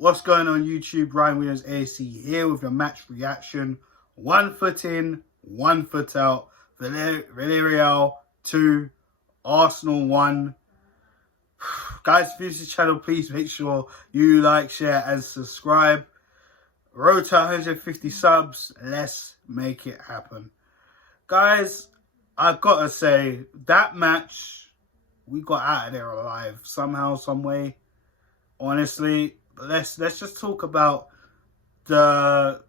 What's going on YouTube? Ryan Williams AC here with your match reaction. 1 foot in, 1 foot out. Villarreal 2, Arsenal 1. Guys, if you're new to the channel, please make sure you like, share and subscribe. Road to 150 subs. Let's make it happen. Guys, I've got to say, that match, we got out of there alive. Somehow, some way. Honestly. Let's just talk about the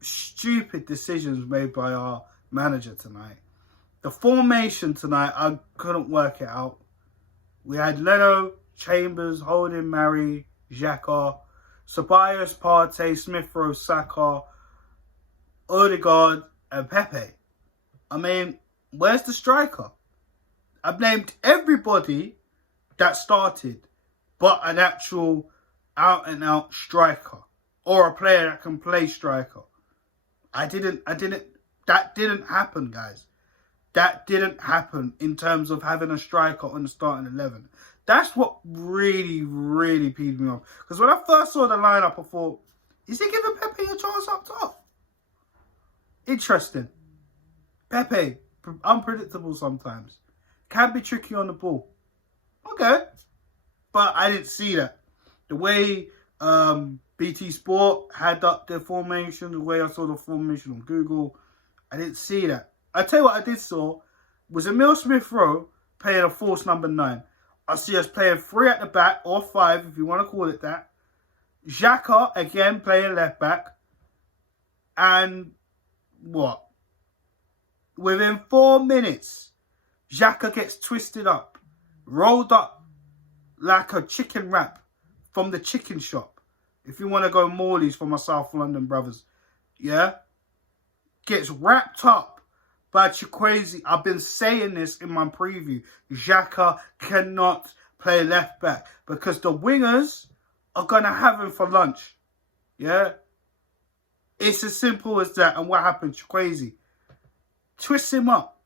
stupid decisions made by our manager tonight. The formation tonight, I couldn't work it out. We had Leno, Chambers, Holding, Mari, Xhaka, Ceballos, Partey, Smith Rowe, Saka, Odegaard, and Pepe. I mean, where's the striker? I've named everybody that started, but an actual out-and-out striker or a player that can play striker. That didn't happen, guys. That didn't happen in terms of having a striker on the starting 11. That's what really, really peed me off. Because when I first saw the lineup, I thought, is he giving Pepe a chance up top? Interesting. Pepe, unpredictable sometimes. Can be tricky on the ball. Okay. But I didn't see that. The way BT Sport had up their formation, the way I saw the formation on Google, I didn't see that. I tell you what I did saw was Emil Smith Rowe playing a false number 9. I see us playing 3 at the back, or 5 if you want to call it that. Xhaka again playing left back. And what? Within 4 minutes, Xhaka gets twisted up, rolled up like a chicken wrap from the chicken shop. If you want to go Morley's for my South London brothers. Yeah? Gets wrapped up by Chukwueze. I've been saying this in my preview. Xhaka cannot play left back because the wingers are going to have him for lunch. Yeah? It's as simple as that. And what happened? Chukwueze twists him up.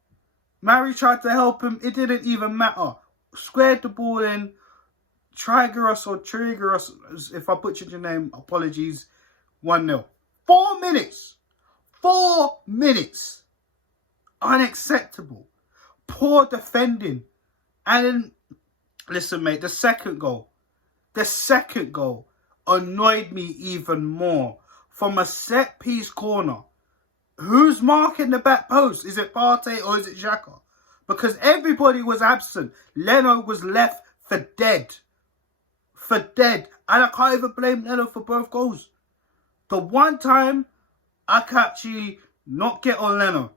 Mari tried to help him. It didn't even matter. Squared the ball in. Trigaros or Trigaros, if I butchered your name, apologies. 1-0. 4 minutes. 4 minutes. Unacceptable. Poor defending. And then, listen, mate, the second goal annoyed me even more. From a set-piece corner. Who's marking the back post? Is it Partey or is it Xhaka? Because everybody was absent. Leno was left for dead. And I can't even blame Leno for both goals. The one time I can actually not get on Leno.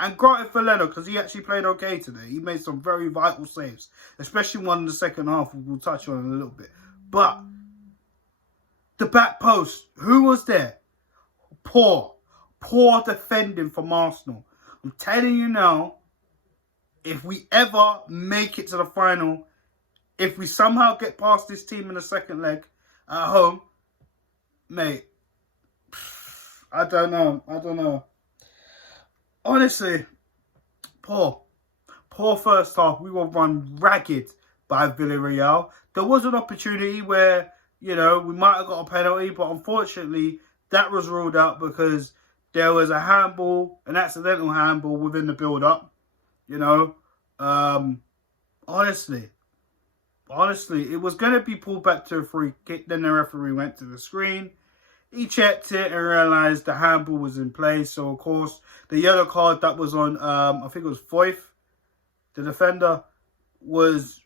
And granted for Leno, because he actually played okay today. He made some very vital saves. Especially one in the second half, we'll touch on in a little bit. But the back post, who was there? Poor defending from Arsenal. I'm telling you now, if we ever make it to the final, if we somehow get past this team in the second leg at home, mate, I don't know. Honestly, poor first half. We were run ragged by Villarreal. There was an opportunity where, you know, we might have got a penalty, but unfortunately, that was ruled out because there was a handball, an accidental handball within the build-up. You know, honestly, it was going to be pulled back to a free kick. Then the referee went to the screen. He checked it and realised the handball was in place. So, of course, the yellow card that was on, I think it was Foyth, the defender, was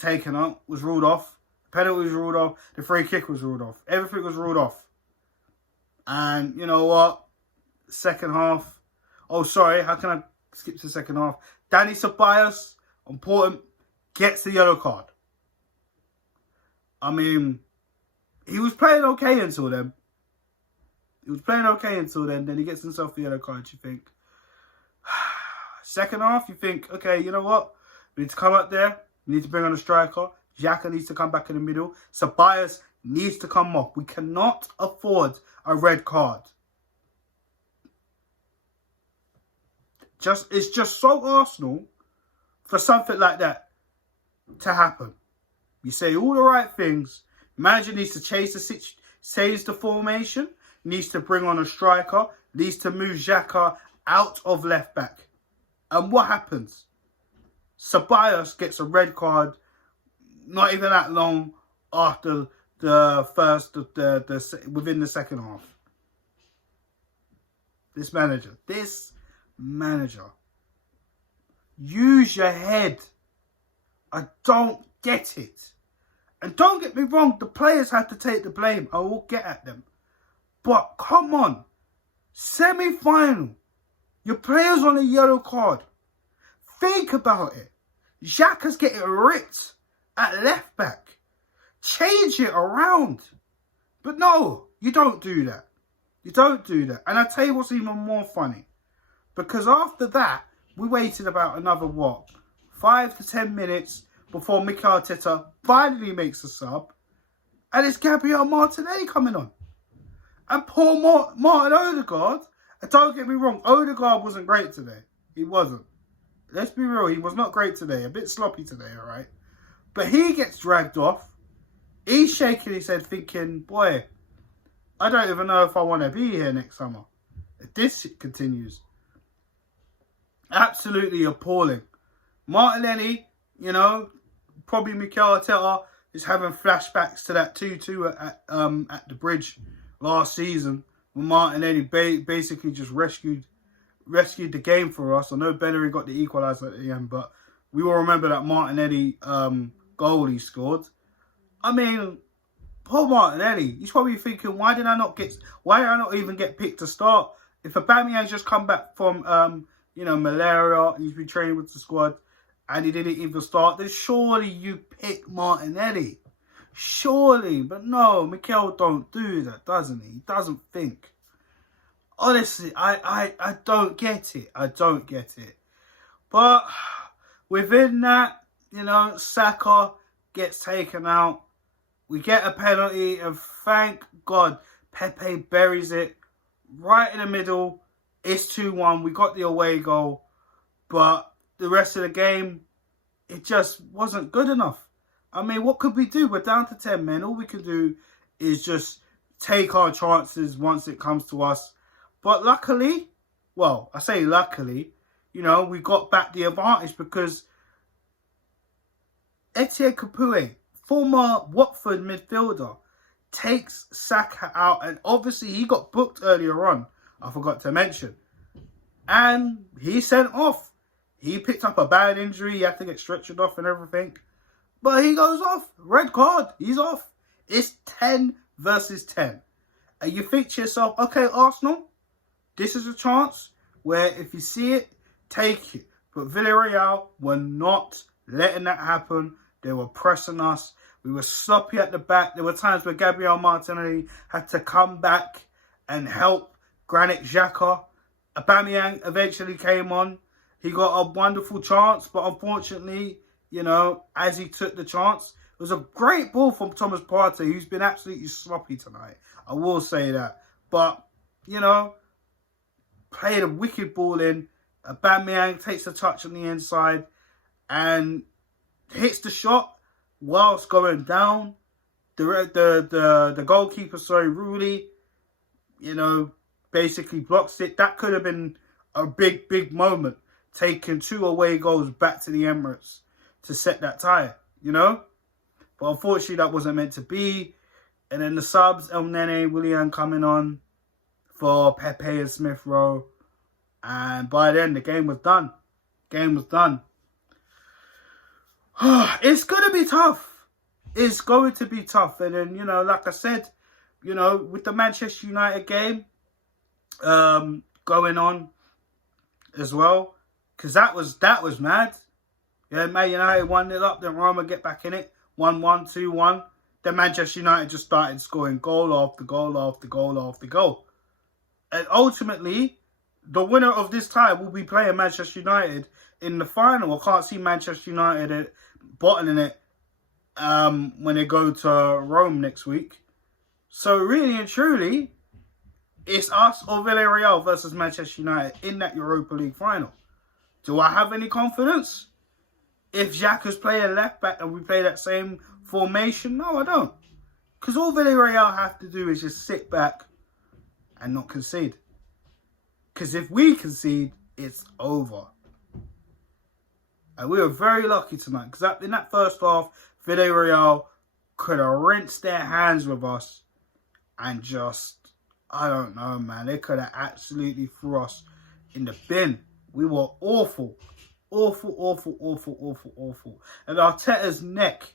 taken out, was ruled off. The penalty was ruled off. The free kick was ruled off. Everything was ruled off. And, you know what? Second half. Oh, sorry. How can I skip to the second half? Danny Ceballos, important, gets the yellow card. I mean, he was playing okay until then. Then he gets himself the yellow card. You think, second half, you think, okay, you know what? We need to come up there. We need to bring on a striker. Xhaka needs to come back in the middle. Ceballos needs to come off. We cannot afford a red card. It's just so Arsenal for something like that to happen. You say all the right things. Manager needs to change the formation, needs to bring on a striker, needs to move Xhaka out of left back. And what happens? Ceballos gets a red card not even that long after within the second half. This manager, use your head. I don't get it. And don't get me wrong, the players have to take the blame. I will get at them. But come on, semi-final, your player's on a yellow card. Think about it. Xhaka's getting ripped at left back. Change it around. But no, you don't do that. You don't do that. And I'll tell you what's even more funny. Because after that, we waited about another, 5 to 10 minutes before Mikel Arteta finally makes a sub. And it's Gabriel Martinelli coming on. And poor Martin Odegaard. And don't get me wrong, Odegaard wasn't great today. He wasn't. Let's be real, he was not great today. A bit sloppy today, all right? But he gets dragged off. He's shaking his head thinking, boy, I don't even know if I want to be here next summer. If this shit continues. Absolutely appalling. Martinelli, probably Mikel Arteta is having flashbacks to that 2-2 at the Bridge last season, when Martinelli basically just rescued the game for us. I know Bellerin got the equaliser at the end, but we will remember that Martinelli goal he scored. I mean, poor Martinelli. He's probably thinking, why did I not even get picked to start? If Aubameyang just come back from malaria, he's been training with the squad, and he didn't even start, then surely you pick Martinelli. Surely. But no, Mikel don't do that, doesn't he? He doesn't think. Honestly, I don't get it. I don't get it. But within that, Saka gets taken out. We get a penalty, and thank God Pepe buries it right in the middle. It's 2-1. We got the away goal. But the rest of the game, it just wasn't good enough. I mean, what could we do? We're down to 10 men. All we can do is just take our chances once it comes to us. But luckily, I say luckily, we got back the advantage because Etienne Capoue, former Watford midfielder, takes Saka out. And obviously, he got booked earlier on. I forgot to mention. And he's sent off. He picked up a bad injury. He had to get stretchered off and everything. But he goes off. Red card. He's off. It's 10 versus 10. And you think to yourself, okay, Arsenal, this is a chance where if you see it, take it. But Villarreal were not letting that happen. They were pressing us. We were sloppy at the back. There were times where Gabriel Martinelli had to come back and help Granit Xhaka. Aubameyang eventually came on. He got a wonderful chance, but unfortunately, as he took the chance, it was a great ball from Thomas Partey, who's been absolutely sloppy tonight. I will say that. But, played a wicked ball in. Aubameyang takes a touch on the inside and hits the shot whilst going down. The goalkeeper, Rulli, basically blocks it. That could have been a big, big moment, taking 2 away goals back to the Emirates to set that tie, But unfortunately, that wasn't meant to be. And then the subs, El Nene, Willian coming on for Pepe and Smith Rowe. And by then, the game was done. It's going to be tough. It's going to be tough. And then, like I said, with the Manchester United game going on as well, because that was mad. Yeah, Man United 1-0 up, then Roma get back in it, 1-1, 2-1. Then Manchester United just started scoring goal after goal after goal after goal. And ultimately, the winner of this tie will be playing Manchester United in the final. I can't see Manchester United bottling it when they go to Rome next week. So really and truly, it's us or Villarreal versus Manchester United in that Europa League final. Do I have any confidence? If Xhaka's playing left back and we play that same formation, no, I don't. Because all Villarreal have to do is just sit back and not concede. Because if we concede, it's over. And we were very lucky tonight. Because in that first half, Villarreal could have rinsed their hands with us. And just, I don't know, man. They could have absolutely threw us in the bin. We were awful. Awful, awful, awful, awful, awful. And Arteta's neck,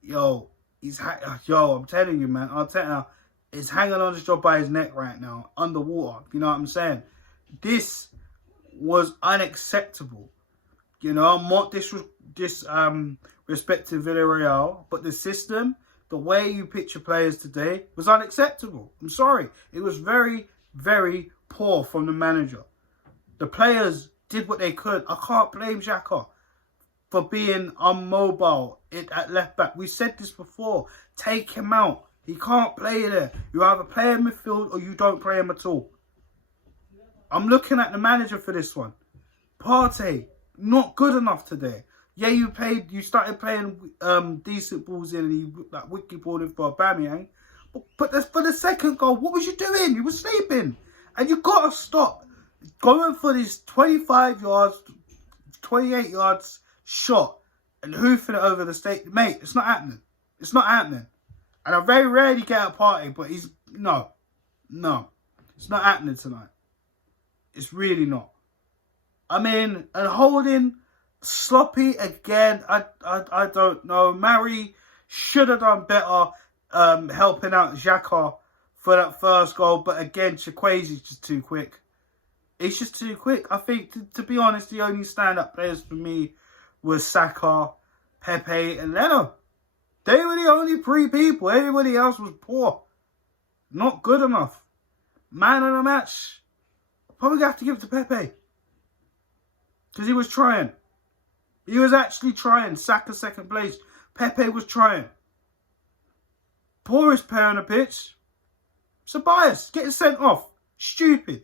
yo, I'm telling you, man, Arteta is hanging on this job by his neck right now, underwater. You know what I'm saying? This was unacceptable. You know, I'm not disrespecting Villarreal, but the system, the way you pitch your players today was unacceptable. I'm sorry. It was very, very poor from the manager. The players did what they could. I can't blame Xhaka for being immobile at left back. We said this before. Take him out. He can't play there. You either play in midfield or you don't play him at all. I'm looking at the manager for this one. Partey, not good enough today. Yeah, you started playing decent balls in and you like wicked ball in for Aubameyang. But for the second goal, what was you doing? You were sleeping. And you got to stop going for this 25 yards, 28 yards shot and hoofing it over the state. Mate, it's not happening. It's not happening. And I very rarely get a Partey, but no. It's not happening tonight. It's really not. I mean, and Holding, sloppy again. I don't know. Mari should have done better helping out Xhaka for that first goal. But again, Chukwueze's just too quick. It's just too quick. I think, to be honest, the only stand-up players for me were Saka, Pepe, and Leno. They were the only three people. Everybody else was poor. Not good enough. Man of the match. Probably have to give it to Pepe. Because he was trying. He was actually trying. Saka second place. Pepe was trying. Poorest player on the pitch. Ceballos getting sent off. Stupid.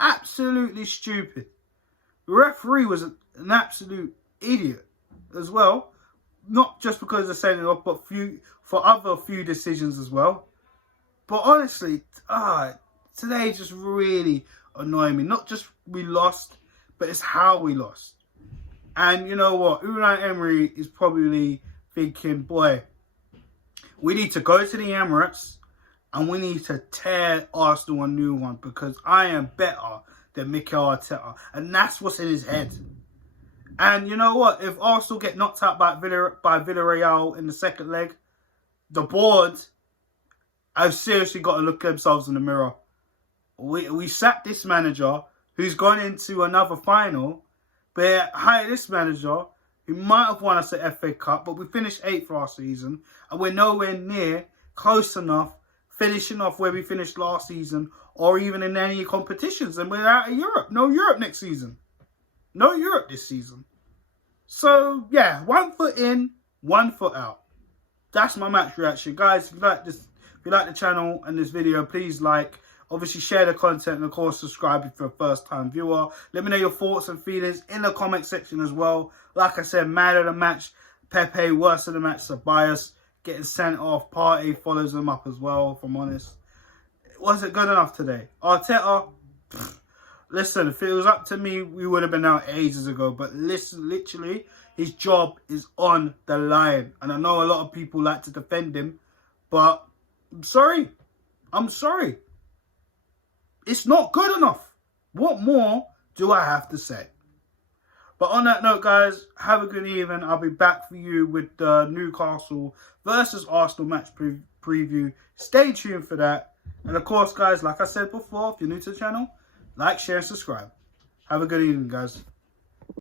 Absolutely stupid. The referee was an absolute idiot as well. Not just because of sending off, but for other few decisions as well. But honestly, today just really annoyed me. Not just we lost, but it's how we lost. And you know what? Unai Emery is probably thinking, boy, we need to go to the Emirates and we need to tear Arsenal a new one because I am better than Mikel Arteta. And that's what's in his head. And you know what? If Arsenal get knocked out by Villarreal in the second leg, the board have seriously got to look at themselves in the mirror. We sacked this manager who's gone into another final, but hired this manager who might have won us the FA Cup, but we finished 8th last season, and we're nowhere near close enough finishing off where we finished last season or even in any competitions. And we're out of Europe. No Europe next season. No Europe this season. So, yeah, 1 foot in, 1 foot out. That's my match reaction. Guys, if you like the channel and this video, please like. Obviously, share the content and, of course, subscribe if you're a first-time viewer. Let me know your thoughts and feelings in the comment section as well. Like I said, man of the match, Pepe, worst of the match, Ceballos, getting sent off. Partey follows them up as well, if I'm honest. Was it good enough today? Arteta, listen, if it was up to me, we would have been out ages ago. But listen, literally, his job is on the line. And I know a lot of people like to defend him, but I'm sorry. I'm sorry. It's not good enough. What more do I have to say? But on that note, guys, have a good evening. I'll be back for you with the Newcastle versus Arsenal match preview. Stay tuned for that. And of course, guys, like I said before, if you're new to the channel, like, share, and subscribe. Have a good evening, guys.